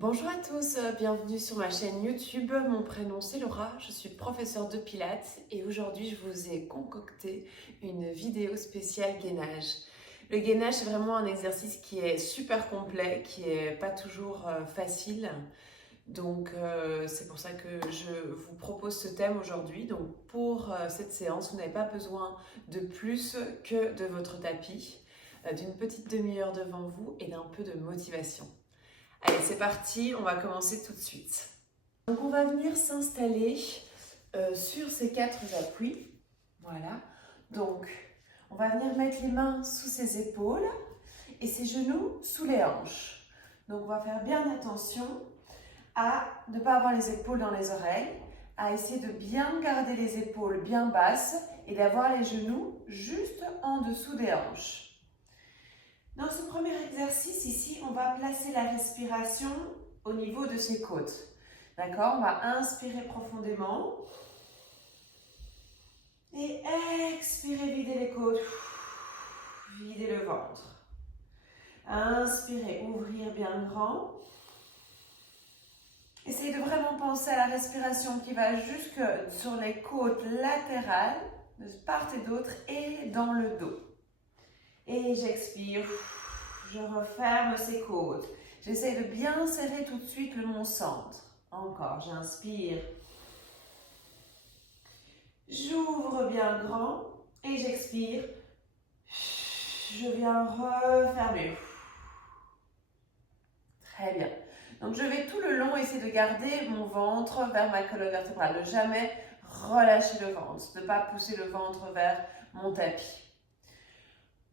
Bonjour à tous, bienvenue sur ma chaîne YouTube. Mon prénom c'est Laura, je suis professeure de pilates et aujourd'hui je vous ai concocté une vidéo spéciale gainage. Le gainage c'est vraiment un exercice qui est super complet, qui est pas toujours facile. Donc c'est pour ça que je vous propose ce thème aujourd'hui. Donc pour cette séance, vous n'avez pas besoin de plus que de votre tapis, d'une petite demi-heure devant vous et d'un peu de motivation. Allez, c'est parti, on va commencer tout de suite. Donc on va venir s'installer sur ces quatre appuis. Voilà. Donc on va venir mettre les mains sous ses épaules et ses genoux sous les hanches. Donc on va faire bien attention à ne pas avoir les épaules dans les oreilles, à essayer de bien garder les épaules bien basses et d'avoir les genoux juste en dessous des hanches. Dans ce premier exercice ici, on va placer la respiration au niveau de ses côtes. D'accord? On va inspirer profondément. Et expirer, vider les côtes. Vider le ventre. Inspirer, ouvrir bien grand. Essayez de vraiment penser à la respiration qui va jusque sur les côtes latérales, de part et d'autre, et dans le dos. Et j'expire, je referme ces côtes. J'essaie de bien serrer tout de suite mon centre. Encore, j'inspire. J'ouvre bien grand et j'expire. Je viens refermer. Très bien. Donc je vais tout le long essayer de garder mon ventre vers ma colonne vertébrale. Ne jamais relâcher le ventre, ne pas pousser le ventre vers mon tapis.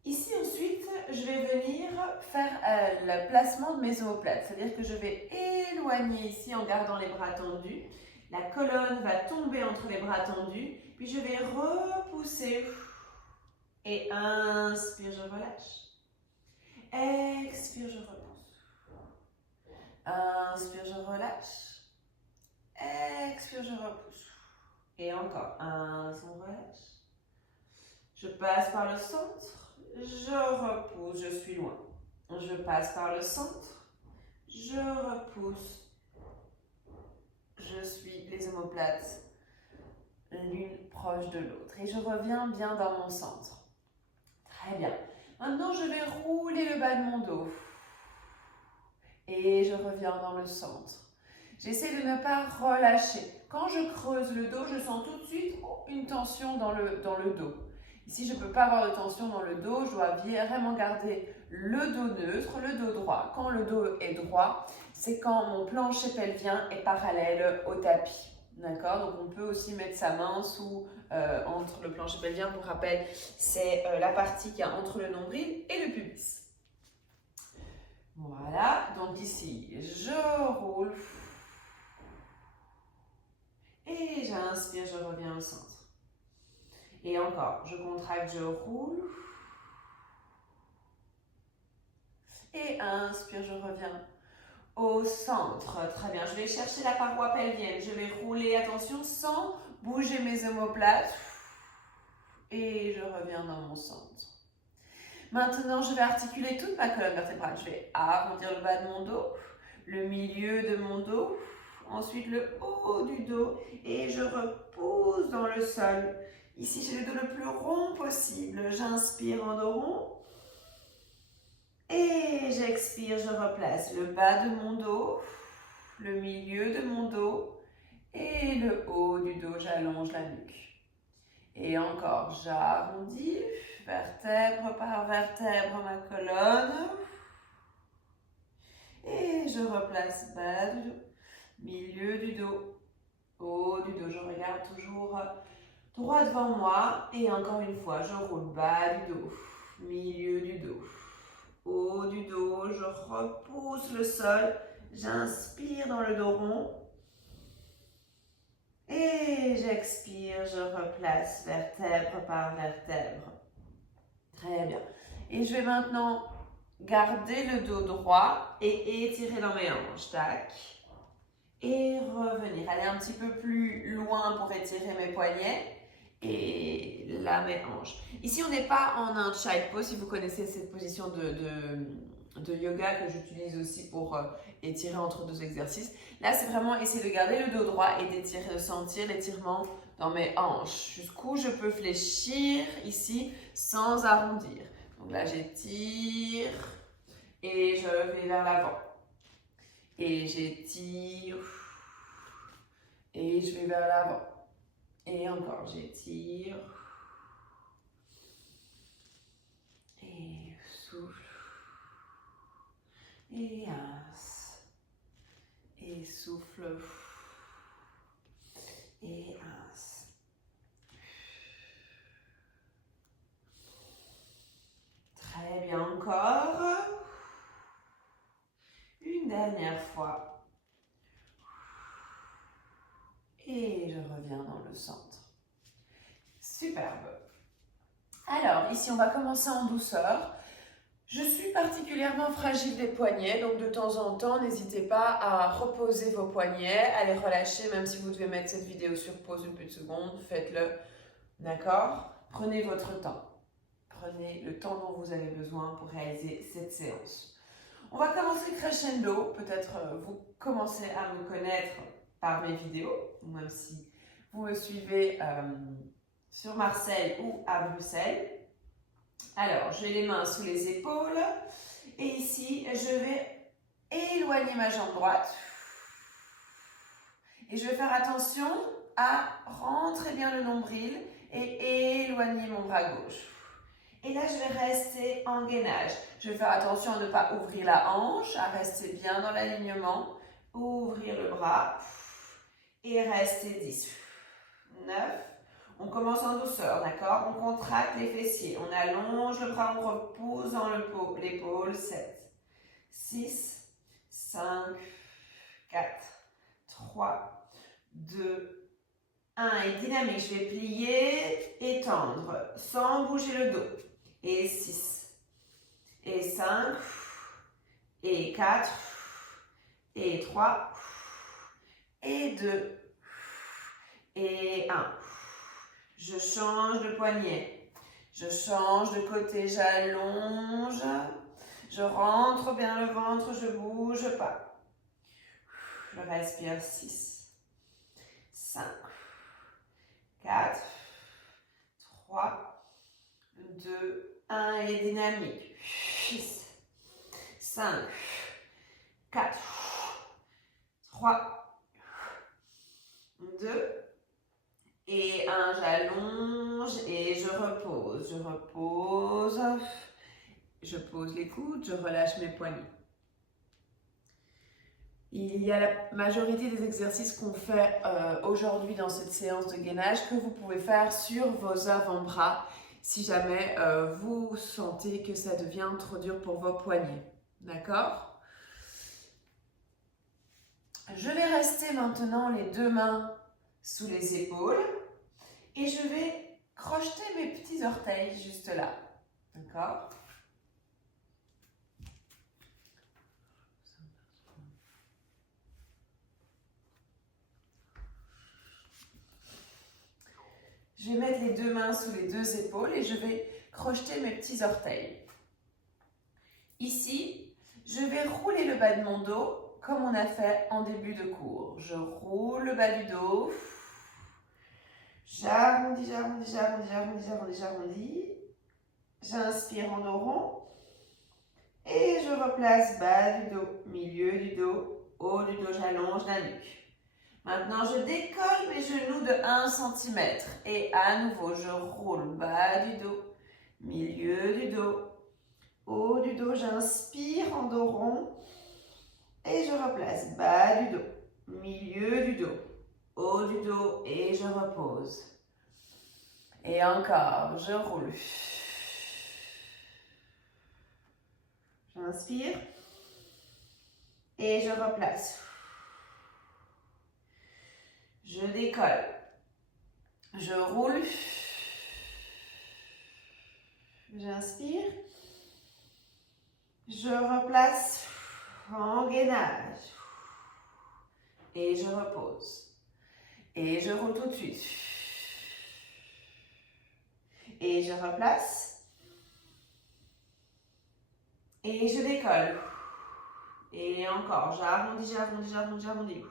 Ici ensuite, je vais venir faire le placement de mes omoplates, c'est-à-dire que je vais éloigner ici en gardant les bras tendus. La colonne va tomber entre les bras tendus, puis je vais repousser et inspire, je relâche. Expire, je repousse. Inspire, je relâche. Expire, je repousse. Et encore, inspire, on relâche. Je passe par le centre. Je repousse, je suis loin. Je passe par le centre. Je repousse. Je suis les omoplates l'une proche de l'autre. Et je reviens bien dans mon centre. Très bien. Maintenant, je vais rouler le bas de mon dos. Et je reviens dans le centre. J'essaie de ne pas relâcher. Quand je creuse le dos, je sens tout de suite une tension dans le dos. Ici, je ne peux pas avoir de tension dans le dos, je dois vraiment garder le dos neutre, le dos droit. Quand le dos est droit, c'est quand mon plancher pelvien est parallèle au tapis. D'accord? Donc on peut aussi mettre sa main entre le plancher pelvien. Pour rappel, c'est la partie qui est entre le nombril et le pubis. Voilà, donc ici, je roule. Et j'inspire, je reviens au centre. Et encore, je contracte, je roule. Et inspire, je reviens au centre. Très bien, je vais chercher la paroi pelvienne. Je vais rouler, attention, sans bouger mes omoplates. Et je reviens dans mon centre. Maintenant, je vais articuler toute ma colonne vertébrale. Je vais arrondir le bas de mon dos, le milieu de mon dos, ensuite le haut du dos et je repousse dans le sol. Ici, j'ai le dos le plus rond possible. J'inspire en dos rond. Et j'expire, je replace le bas de mon dos, le milieu de mon dos et le haut du dos. J'allonge la nuque. Et encore, j'arrondis, vertèbre par vertèbre ma colonne. Et je replace bas du dos, milieu du dos, haut du dos. Je regarde toujours droit devant moi. Et encore une fois, je roule bas du dos, milieu du dos, haut du dos. Je repousse le sol. J'inspire dans le dos rond. Et j'expire, je replace vertèbre par vertèbre. Très bien. Et je vais maintenant garder le dos droit et étirer dans mes hanches. Tac. Et revenir. Aller un petit peu plus loin pour étirer mes poignets. Et là, mes hanches. Ici, on n'est pas en un child pose, si vous connaissez cette position de yoga que j'utilise aussi pour étirer entre deux exercices. Là, c'est vraiment essayer de garder le dos droit et d'étirer, de sentir l'étirement dans mes hanches. Jusqu'où je peux fléchir ici sans arrondir. Donc là, j'étire et je vais vers l'avant. Et j'étire et je vais vers l'avant. Et encore, j'étire et souffle. Et ince. Et souffle. Et ince. Très bien, encore. Une dernière fois. Et je reviens dans le centre. Superbe. Alors, ici, on va commencer en douceur. Je suis particulièrement fragile des poignets, donc de temps en temps, n'hésitez pas à reposer vos poignets, à les relâcher, même si vous devez mettre cette vidéo sur pause une petite seconde, faites-le, d'accord? Prenez votre temps. Prenez le temps dont vous avez besoin pour réaliser cette séance. On va commencer crescendo. Peut-être vous commencez à me connaître par mes vidéos, même si vous me suivez sur Marseille ou à Bruxelles. Alors, j'ai les mains sous les épaules et ici, je vais éloigner ma jambe droite et je vais faire attention à rentrer bien le nombril et éloigner mon bras gauche. Et là, je vais rester en gainage. Je vais faire attention à ne pas ouvrir la hanche, à rester bien dans l'alignement. Ouvrir le bras et rester 10, 9. On commence en douceur, d'accord? On contracte les fessiers. On allonge le bras, on repose dans l'épaule. 7, 6, 5, 4, 3, 2, 1. Et dynamique, je vais plier, étendre, sans bouger le dos. Et 6, et 5, et 4, et 3, et 2, et 1. Je change de poignet, je change de côté, j'allonge, je rentre bien le ventre, je bouge pas. Je respire 6, 5, 4, 3, 2, 1 et dynamique. 6, 5, 4, 3, 2, et 1, j'allonge et je repose. Je pose les coudes, je relâche mes poignets. Il y a la majorité des exercices qu'on fait aujourd'hui dans cette séance de gainage que vous pouvez faire sur vos avant-bras si jamais vous sentez que ça devient trop dur pour vos poignets. D'accord? Je vais rester maintenant les deux mains sous les épaules et je vais crocheter mes petits orteils juste là. D'accord? Je vais mettre les deux mains sous les deux épaules et je vais crocheter mes petits orteils. Ici, je vais rouler le bas de mon dos comme on a fait en début de cours. Je roule le bas du dos. J'arrondis, j'arrondis, j'arrondis, j'arrondis, j'arrondis, j'arrondis. J'inspire en dos rond. Et je replace bas du dos, milieu du dos, haut du dos, j'allonge la nuque. Maintenant, je décolle mes genoux de 1 cm. Et à nouveau, je roule bas du dos, milieu du dos, haut du dos. J'inspire en dos rond. Et je replace bas du dos, milieu du dos, haut du dos. Et je repose. Et encore, je roule. J'inspire. Et je replace. Je décolle. Je roule. J'inspire. Je replace en gainage. Et je repose. Et je roule tout de suite. Et je replace. Et je décolle. Et encore, j'arrondis, j'arrondis, j'arrondis, j'arrondis.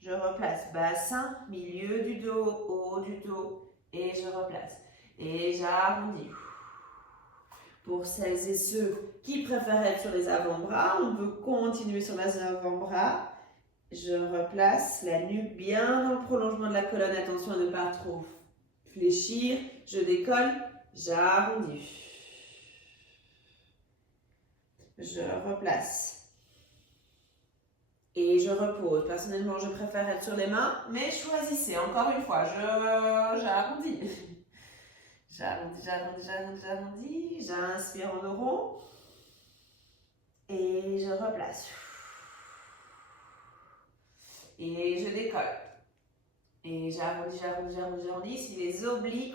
Je replace bassin, milieu du dos, haut du dos. Et je replace. Et j'arrondis. Pour celles et ceux qui préfèrent être sur les avant-bras, on peut continuer sur les avant-bras. Je replace la nuque bien dans le prolongement de la colonne. Attention à ne pas trop fléchir. Je décolle, j'arrondis. Je replace. Et je repose. Personnellement, je préfère être sur les mains, mais choisissez. Encore une fois, j'arrondis. J'arrondis, j'arrondis, j'arrondis, j'arrondis. J'inspire en rond. Et je replace. Et je décolle. Et j'arrondis, j'arrondis, j'arrondis, j'arrondis. Si les obliques,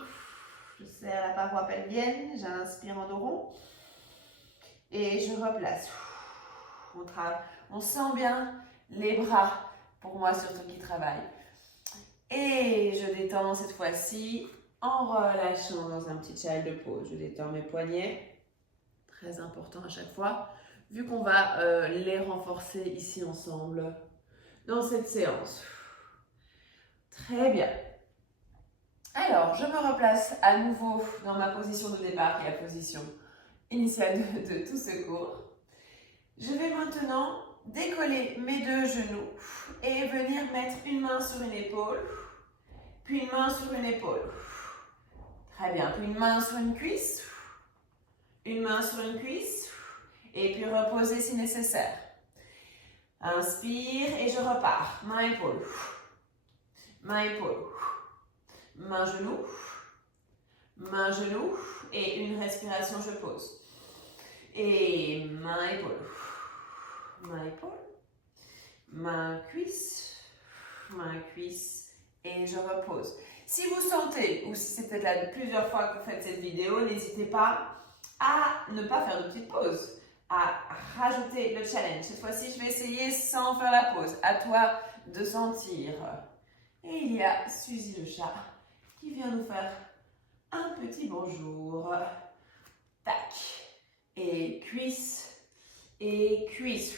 je serre la paroi pelvienne. J'inspire en rond. Et je replace. On sent bien les bras, pour moi surtout qui travaille. Et je détends cette fois-ci en relâchant dans un petit child pose. Je détends mes poignets, très important à chaque fois, vu qu'on va les renforcer ici ensemble dans cette séance. Très bien. Alors, je me replace à nouveau dans ma position de départ, qui est la position initiale de tout ce cours. Je vais maintenant décoller mes deux genoux et venir mettre une main sur une épaule, puis une main sur une épaule. Très bien, puis une main sur une cuisse, une main sur une cuisse, et puis reposer si nécessaire. Inspire et je repars. Main épaule, main épaule, main genou, et une respiration, je pose. Et main épaule. Main épaule, main cuisse, et je repose. Si vous sentez, ou si c'est peut-être là plusieurs fois que vous faites cette vidéo, n'hésitez pas à ne pas faire de petite pause, à rajouter le challenge. Cette fois-ci, je vais essayer sans faire la pause. À toi de sentir. Et il y a Suzy le chat qui vient nous faire un petit bonjour. Tac. Et cuisse. Et cuisse.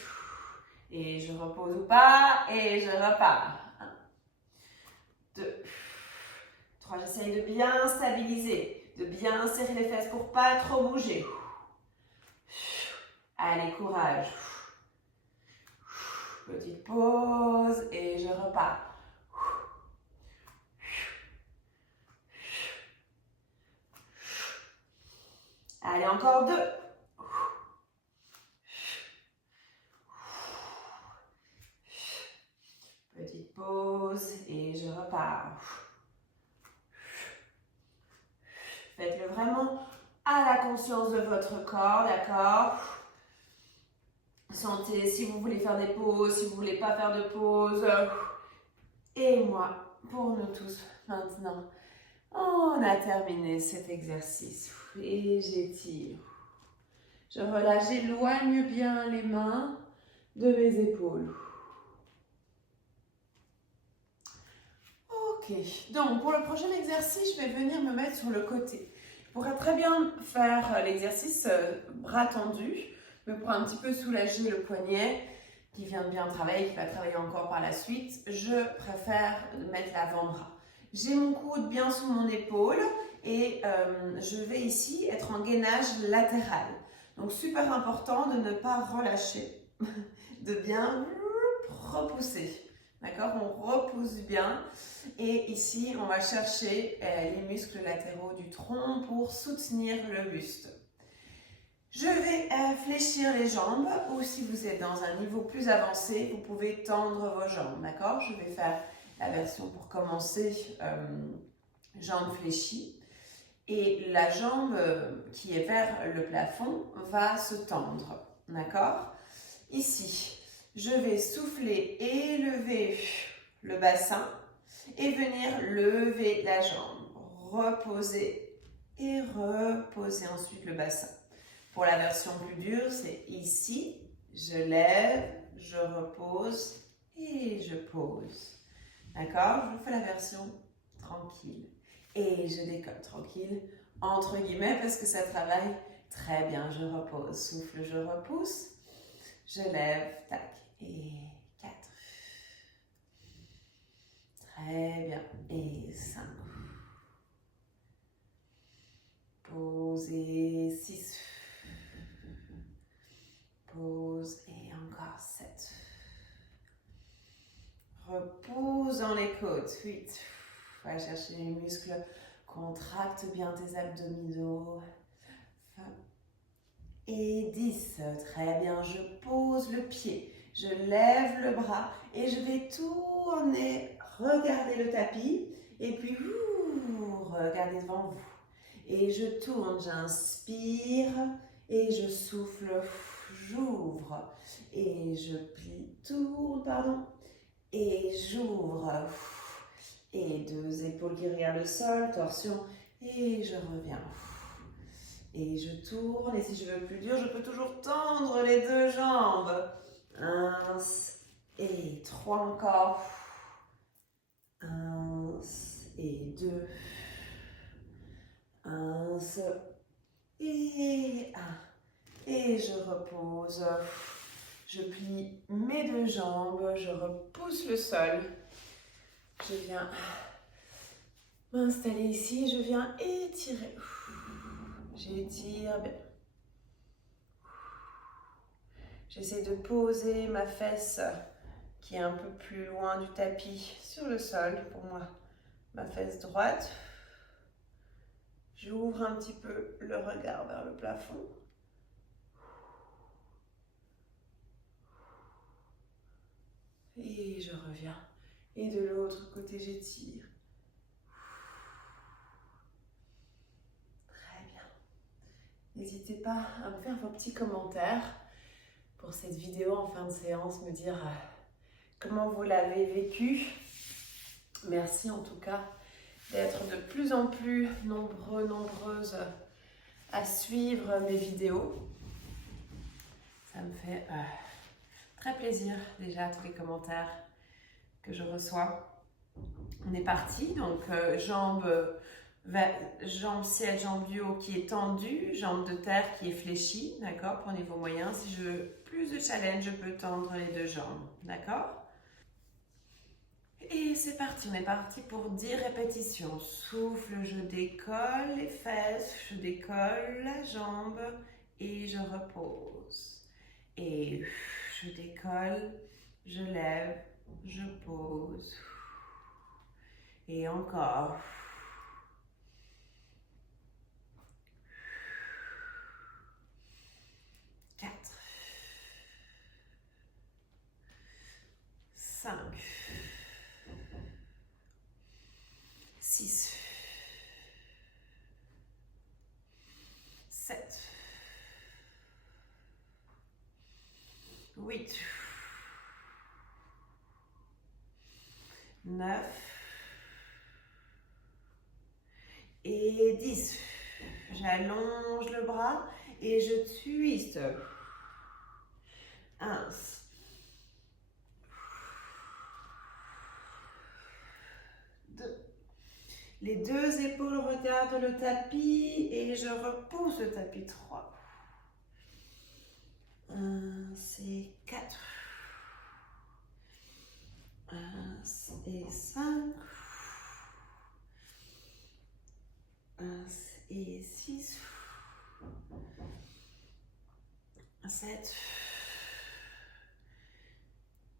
Et je repose ou pas. Et je repars. 1, 2, 3. J'essaye de bien stabiliser. De bien serrer les fesses pour pas trop bouger. Allez, courage. Petite pause. Et je repars. Allez, encore 2. Petite pause et je repars. Faites-le vraiment à la conscience de votre corps, d'accord? Sentez si vous voulez faire des pauses, si vous ne voulez pas faire de pause. Et moi, pour nous tous, maintenant, on a terminé cet exercice. Et j'étire. Je relâche, j'éloigne bien les mains de mes épaules. Ok, donc pour le prochain exercice, je vais venir me mettre sur le côté. Je pourrais très bien faire l'exercice bras tendus, mais pour un petit peu soulager le poignet qui vient de bien travailler, qui va travailler encore par la suite, je préfère mettre l'avant-bras. J'ai mon coude bien sous mon épaule et je vais ici être en gainage latéral. Donc super important de ne pas relâcher, de bien repousser. D'accord? On repousse bien. Et ici, on va chercher les muscles latéraux du tronc pour soutenir le buste. Je vais fléchir les jambes ou si vous êtes dans un niveau plus avancé, vous pouvez tendre vos jambes. D'accord? Je vais faire la version pour commencer jambes fléchies. Et la jambe qui est vers le plafond va se tendre. D'accord? Ici. Je vais souffler, élever le bassin et venir lever la jambe. Reposer et reposer ensuite le bassin. Pour la version plus dure, c'est ici, je lève, je repose et je pose. D'accord? Je vous fais la version tranquille. Et je décolle tranquille, entre guillemets, parce que ça travaille Très bien, je repose. Souffle, je repousse. Je lève, tac. Et 4. Très bien. Et 5. Pause et 6. Pause et encore 7. Repose dans les côtes. 8. Va chercher les muscles. Contracte bien tes abdominaux. Et 10. Très bien. Je pose le pied. Je lève le bras et je vais tourner. Regardez le tapis. Et puis, regardez devant vous. Et je tourne. J'inspire. Et je souffle. J'ouvre. Et je plie. Tourne, pardon. Et j'ouvre. Et 2 épaules qui regardent le sol. Torsion. Et je reviens. Et je tourne, et si je veux plus dur, je peux toujours tendre les 2 jambes. 1 et 3 encore. 1 et 2. 1 et 1. Et je repose. Je plie mes 2 jambes, je repousse le sol. Je viens m'installer ici, je viens étirer. J'étire bien. J'essaie de poser ma fesse qui est un peu plus loin du tapis sur le sol. Pour moi, ma fesse droite. J'ouvre un petit peu le regard vers le plafond. Et je reviens. Et de l'autre côté, j'étire. Très bien. N'hésitez pas à me faire vos petits commentaires pour cette vidéo en fin de séance, me dire comment vous l'avez vécu. Merci en tout cas d'être de plus en plus nombreux, nombreuses à suivre mes vidéos. Ça me fait très plaisir déjà tous les commentaires que je reçois. On est parti, donc jambes siège, jambe du haut qui est tendue, jambe de terre qui est fléchie, d'accord, pour niveau moyen. Si je veux plus de challenge, je peux tendre les 2 jambes, d'accord. Et c'est parti, on est parti pour 10 répétitions. Souffle, je décolle les fesses, je décolle la jambe et je repose. Et je décolle, je lève, je pose. Et encore. 4. 5. 6. 7. 8. 9. Et 10. J'allonge le bras et je twiste. 1. 2. Les 2 épaules regardent le tapis et je repousse le tapis. 3. 1 et 4. 1 et 5. 1 et 6. 7.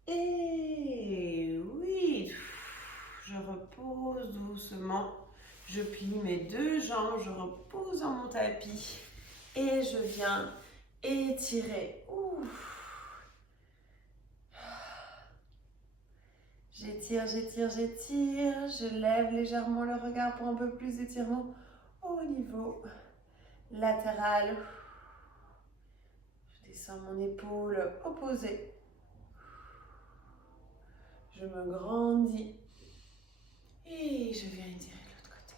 Et 8. Je repose doucement. Je plie mes 2 jambes. Je repose dans mon tapis. Et je viens étirer. J'étire, j'étire, j'étire. Je lève légèrement le regard pour un peu plus d'étirement au niveau latéral. Je descends mon épaule opposée. Je me grandis. Et je viens étirer de l'autre côté.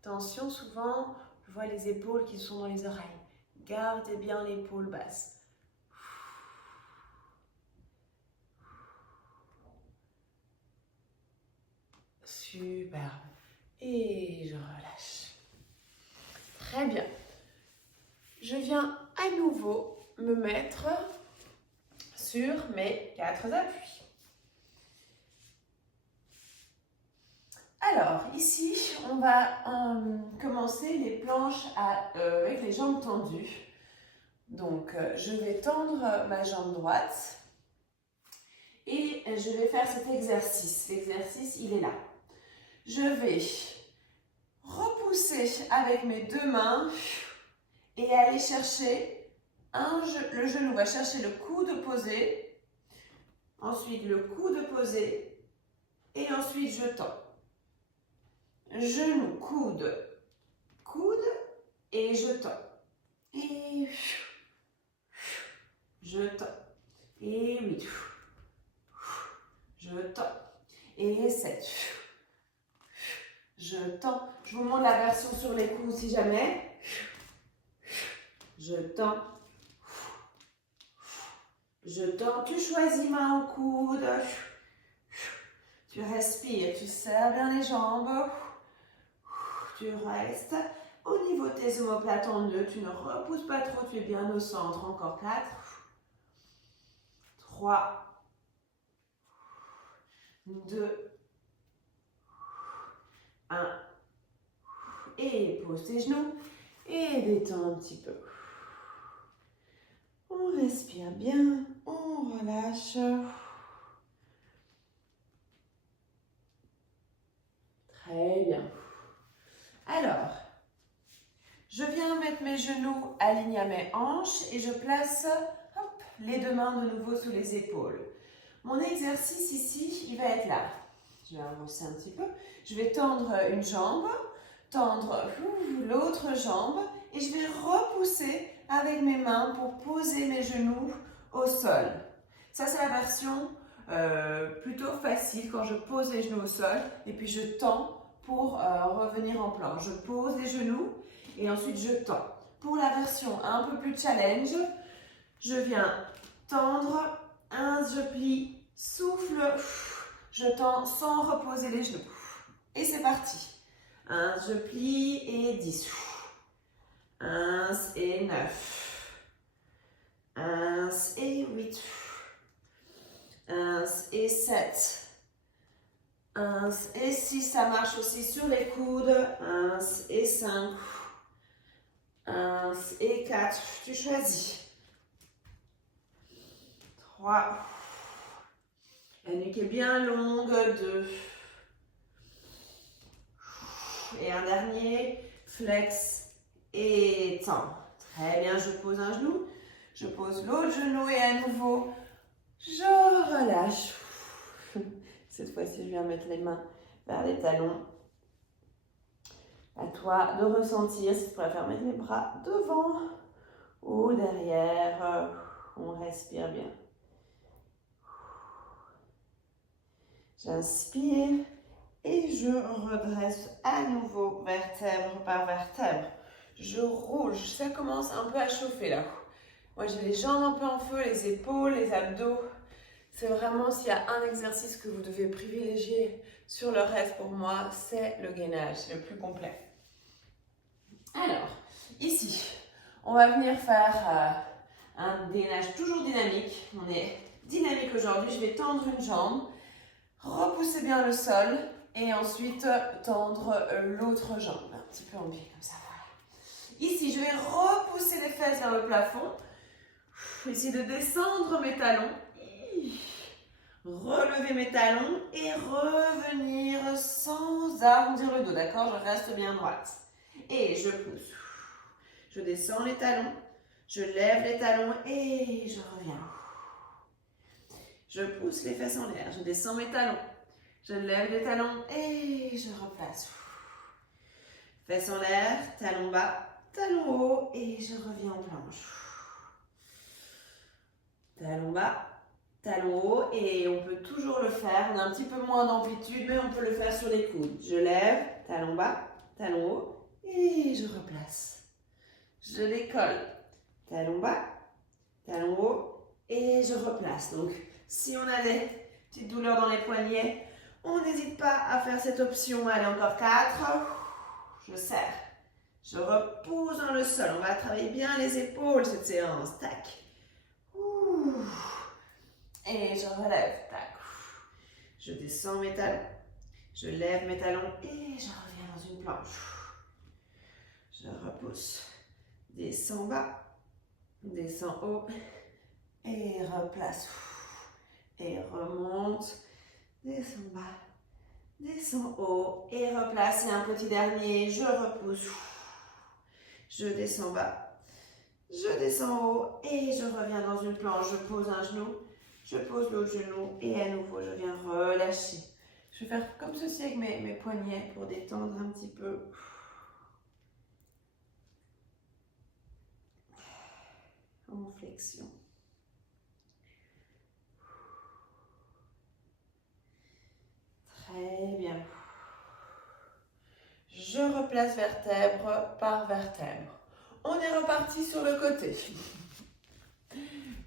Attention, souvent, je vois les épaules qui sont dans les oreilles. Gardez bien l'épaule basse. Super. Et je relâche. Très bien. je viens à nouveau me mettre sur mes 4 appuis. Alors, ici, on va commencer les planches avec les jambes tendues. Donc, je vais tendre ma jambe droite et je vais faire cet exercice. L'exercice, il est là. Je vais repousser avec mes 2 mains et aller chercher le genou. On va chercher le coude posé, ensuite le coude posé et ensuite je tends. Genou, coude, coude et je tends. Et je tends. Et 8. Je tends. Et 7. Je tends. Je vous montre la version sur les coudes si jamais. Je tends. Je tends. Tu choisis main au coude. Tu respires. Tu serres bien les jambes. Tu restes au niveau de tes omoplates en nœud. Tu ne repousses pas trop. Tu es bien au centre. Encore 4. 3. 2. 1. Et pose tes genoux. Et détends un petit peu. On respire bien. On relâche. Très bien. Alors, je viens mettre mes genoux alignés à mes hanches et je place les 2 mains de nouveau sous les épaules. Mon exercice ici, il va être là. Je vais avancer un petit peu. Je vais tendre une jambe, tendre l'autre jambe et je vais repousser avec mes mains pour poser mes genoux au sol. Ça, c'est la version plutôt facile quand je pose les genoux au sol et puis je tends pour revenir en planche. Je pose les genoux et ensuite je tends. Pour la version un peu plus challenge, je viens tendre, je plie, souffle, je tends sans reposer les genoux. Et c'est parti. 1, je plie et 10. 1 et 9. 1 et 8. 1 et 7. 1 et 6, ça marche aussi sur les coudes. 1 et 5. 1 et 4, tu choisis. 3. La nuque est bien longue. 2. Et un dernier. Flex et tend. Très bien, je pose un genou. Je pose l'autre genou et à nouveau, je relâche. Cette fois-ci, je viens mettre les mains vers les talons. À toi de ressentir si tu préfères mettre les bras devant ou derrière. On respire bien. J'inspire et je redresse à nouveau vertèbre par vertèbre. Je roule, ça commence un peu à chauffer là. Moi j'ai les jambes un peu en feu, les épaules, les abdos. C'est vraiment s'il y a un exercice que vous devez privilégier sur le reste pour moi, c'est le gainage, c'est le plus complet. Alors, ici, on va venir faire un gainage toujours dynamique. On est dynamique aujourd'hui, je vais tendre une jambe, repousser bien le sol et ensuite tendre l'autre jambe. Un petit peu en biais comme ça, voilà. Ici, je vais repousser les fesses vers le plafond. Essayer de descendre mes talons. Relever mes talons et revenir sans arrondir le dos, d'accord? Je reste bien droite. Et je pousse. Je descends les talons. Je lève les talons et je reviens. Je pousse les fesses en l'air. Je descends mes talons. Je lève les talons et je replace. Fesses en l'air, talons bas, talons hauts et je reviens en planche. Talons bas, talons hauts et on peut toujours le faire. On a un petit peu moins d'amplitude mais on peut le faire sur les coudes. Je lève, talons bas, talons hauts et je replace. Je décolle, talons bas, talons hauts et je replace. Donc si on a des petites douleurs dans les poignets, on n'hésite pas à faire cette option. Allez, encore 4. Je serre, Je repose dans le sol. On va travailler bien les épaules cette séance. Tac. Ouh. Et je relève. Tac. Je descends mes talons. Je lève mes talons et je reviens dans une planche. Je repousse. Descends bas. Descends haut. Et replace. Et remonte. Descends bas. Descends haut. Et replace. Et un petit dernier. Je repousse. Je descends bas. Je descends haut. Et je reviens dans une planche. Je pose un genou. Je pose l'autre genou. Et à nouveau, je viens relâcher. Je vais faire comme ceci avec mes poignets pour détendre un petit peu. En flexion. Très bien. Je replace vertèbre par vertèbre. On est reparti sur le côté.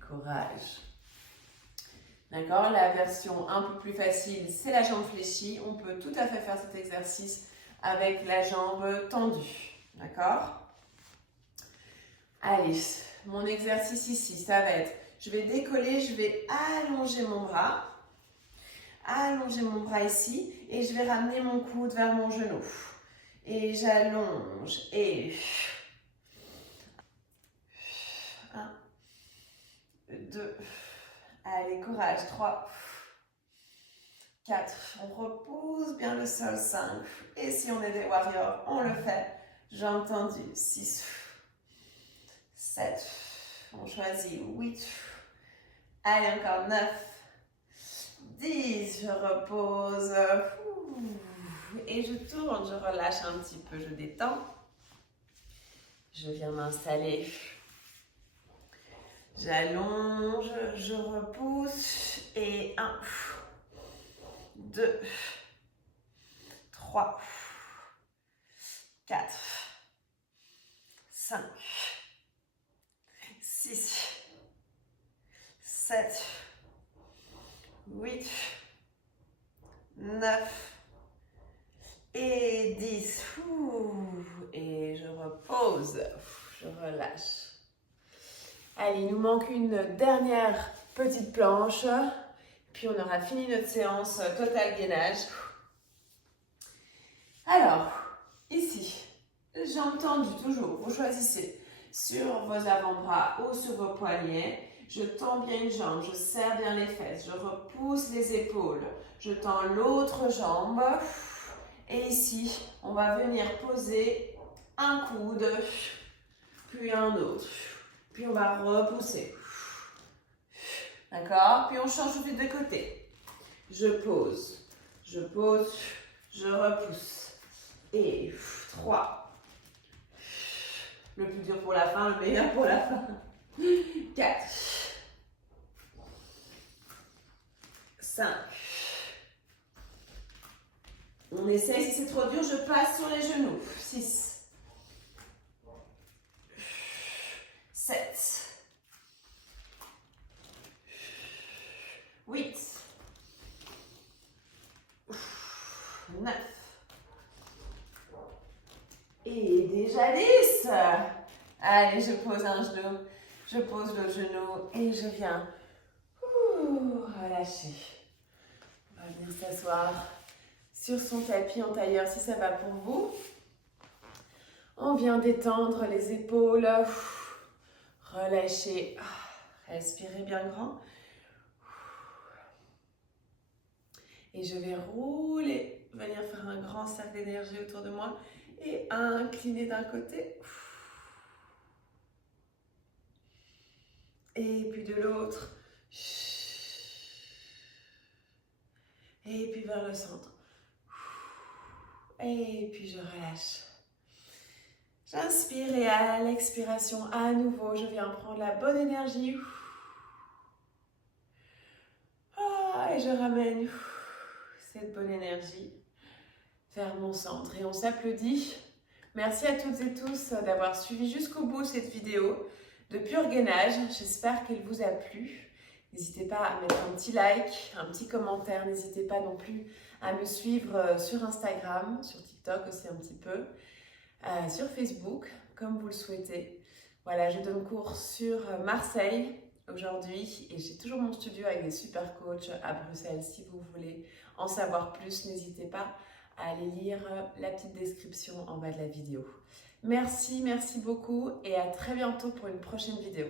Courage. D'accord, la version un peu plus facile, c'est la jambe fléchie. On peut tout à fait faire cet exercice avec la jambe tendue. D'accord? Allez, mon exercice ici, ça va être, je vais décoller, je vais allonger mon bras. Allonger mon bras ici et je vais ramener mon coude vers mon genou. Et j'allonge et 1, 2, allez, courage, 3, 4, on repose bien le sol, 5, et si on est des warriors, on le fait, jambes tendues, 6, 7, on choisit, 8, allez, encore 9, 10, je repose, et je tourne, je relâche un petit peu, je détends, je viens m'installer. J'allonge, je repousse et 1, 2, 3, 4, 5, 6, 7, 8, 9 et 10. Et je repose, je relâche. Allez, il nous manque une dernière petite planche, puis on aura fini notre séance total gainage. Alors, ici, jambes tendues toujours, vous choisissez sur vos avant-bras ou sur vos poignets. Je tends bien une jambe, je serre bien les fesses, je repousse les épaules, je tends l'autre jambe. Et ici, on va venir poser un coude, puis un autre. Puis on va repousser. D'accord? Puis on change tout de suite de côté. Je pose, je repousse. Et 3. Le plus dur pour la fin, le meilleur pour la fin. 4. 5. On essaye, si c'est trop dur, je passe sur les genoux. 6. 7, 8, 9, et déjà 10. Allez, je pose un genou, je pose l'autre genou et je viens relâcher. On va venir s'asseoir sur son tapis en tailleur si ça va pour vous. On vient détendre les épaules. Relâchez, respirez bien grand. Et je vais rouler, venir faire un grand cercle d'énergie autour de moi et incliner d'un côté. Et puis de l'autre. Et puis vers le centre. Et puis je relâche. J'inspire et à l'expiration, à nouveau, je viens prendre la bonne énergie. Et je ramène cette bonne énergie vers mon centre. Et on s'applaudit. Merci à toutes et tous d'avoir suivi jusqu'au bout cette vidéo de pur gainage. J'espère qu'elle vous a plu. N'hésitez pas à mettre un petit like, un petit commentaire. N'hésitez pas non plus à me suivre sur Instagram, sur TikTok aussi un petit peu. sur Facebook, comme vous le souhaitez. Voilà, je donne cours sur Marseille aujourd'hui et j'ai toujours mon studio avec des super coachs à Bruxelles. Si vous voulez en savoir plus, n'hésitez pas à aller lire la petite description en bas de la vidéo. Merci beaucoup et à très bientôt pour une prochaine vidéo.